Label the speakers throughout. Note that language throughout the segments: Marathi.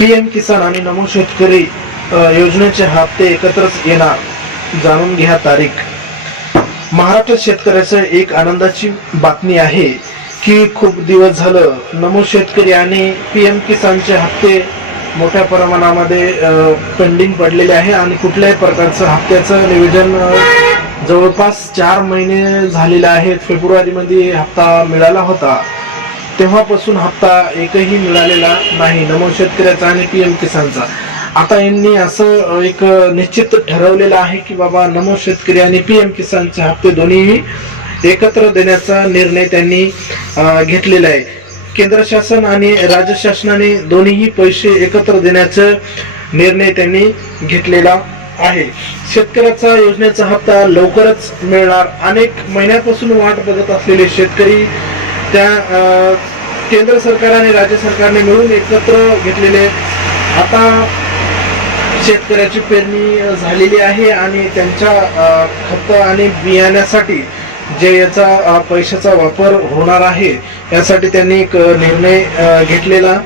Speaker 1: पी एम किसान आणि नमो शेतकरी योजनेचे हप्ते एकत्रच येणार जाणून घ्या तारीख. महाराष्ट्र शेतकऱ्याचं एक आनंदाची बातमी आहे की खूप दिवस झालं नमो शेतकरी आणि पी एम किसानचे हप्ते मोठ्या प्रमाणामध्ये पेंडिंग पडलेले आहे आणि कुठल्याही प्रकारचं हप्त्याचं नियोजन जवळपास चार महिने झालेलं आहे. फेब्रुवारीमध्ये हप्ता मिळाला होता. तेव्हापासून हप्ता एकही मिळालेला नाही नमो शेतकऱ्याचा आणि पी एम किसानचा. आता यांनी असं एक निश्चित ठरवलेलं आहे की बाबा नमो शेतकरी आणि पी एम किसानचे हप्ते दोन्हीही एकत्र देण्याचा निर्णय त्यांनी घेतलेला आहे. केंद्र शासन आणि राज्य शासनाने दोन्हीही पैसे एकत्र देण्याचा निर्णय त्यांनी घेतलेला आहे. शेतकऱ्याचा योजनेचा हप्ता लवकरच मिळणार. अनेक महिन्यापासून वाट बघत असलेले शेतकरी त्या केंद्र सरकार आणि राज्य सरकारने मिळून एकत्र घेतलेले आता शेतकऱ्याची पेरणी झालेली आहे आणि त्यांच्या खत आणि बियाण्यासाठी जे याचा पैशाचा वापर होणार आहे यासाठी त्यांनी एक निर्णय घेतलेला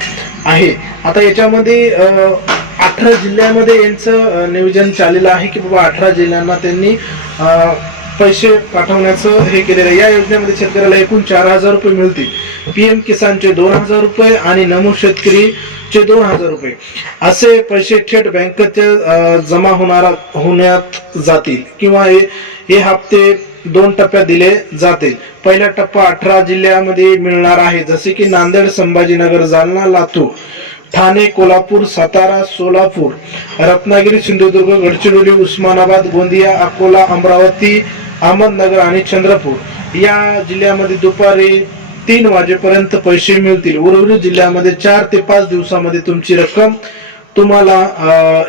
Speaker 1: आहे. आता याच्यामध्ये अठरा जिल्ह्यामध्ये यांचं नियोजन चाललेलं आहे की बाबा अठरा जिल्ह्यांना त्यांनी पैसे पाठवण्याचं हे केलेलं आहे. या योजनेमध्ये शेतकऱ्याला एकूण चार हजार रुपये मिळतील. पीएम किसानचे दोन हजार रुपये आणि नमो शेतकरीचे दोन हजार रुपये. असे पैसे थेट बँकेत जमा होणार होण्यात जातील किंवा हे हप्ते दोन टप्प्यात दिले जाते पहिला टप्पा अठरा जिल्ह्यामध्ये मिळणार आहे. जसे की नांदेड संभाजीनगर जालना लातूर ठाणे कोल्हापूर सातारा सोलापूर रत्नागिरी सिंधुदुर्ग गडचिरोली उस्मानाबाद गोंदिया अकोला अमरावती अहमदनगर आणि चंद्रपूर या जिल्ह्यामध्ये दुपारी तीन वाजेपर्यंत पैसे मिळतील. उर्वरित जिल्ह्यामध्ये चार ते पाच दिवसामध्ये तुमची रक्कम तुम्हाला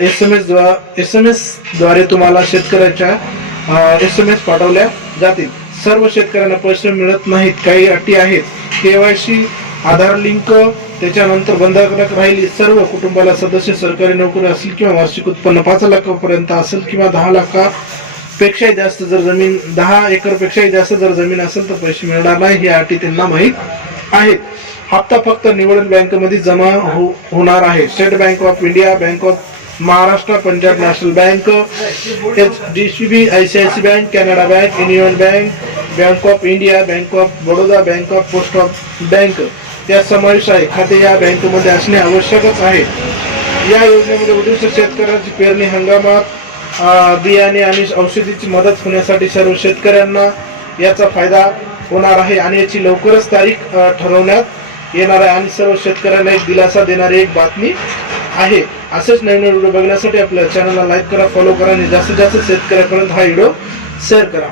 Speaker 1: S M S S M एसद्वारे तुम्हाला शेतकऱ्याच्या एस एम एस पाठवल्या जातील. सर्व शेतकऱ्यांना पैसे मिळत नाहीत. काही अटी आहेत. केवायसी आधार लिंक त्याच्यानंतर बंधक राहिली. सर्व कुटुंबाला सदस्य सरकारी नोकरी असेल किंवा वार्षिक उत्पन्न पाच लाखापर्यंत असेल किंवा दहा पेक्षाही जास्त जर जमीन दहा एकर पेक्षाही जास्त जर जमीन असेल तर पैसे मिळणार नाही ही अटी त्यांना माहीत आहेत हप्ता फक्त निवडून बँकेमध्ये जमा हो होणार आहे. State Bank of India Bank of Maharashtra Punjab National Bank H D C B I C I C Bank Canada Bank Union Bank Bank of India Bank of Baroda Bank of Post of Bank. या समावेश आहे. खाते या बँकेमध्ये असणे आवश्यकच आहे. या योजनेमध्ये उद्दिष्ट शेतकऱ्यांची पेरणी हंगामात बियाणे आणि औषधीची मदत होण्यासाठी सर्व शेतकऱ्यांना याचा फायदा होणार आहे आणि याची लवकरच तारीख ठरवण्यात येणार आहे. आणि सर्व शेतकऱ्यांना एक दिलासा देणारी एक बातमी आहे. असेच नवीन नवीन व्हिडिओ बघण्यासाठी आपल्या चॅनलला लाईक करा फॉलो करा आणि जास्तीत जास्त शेतकऱ्यापर्यंत हा व्हिडिओ शेअर करा.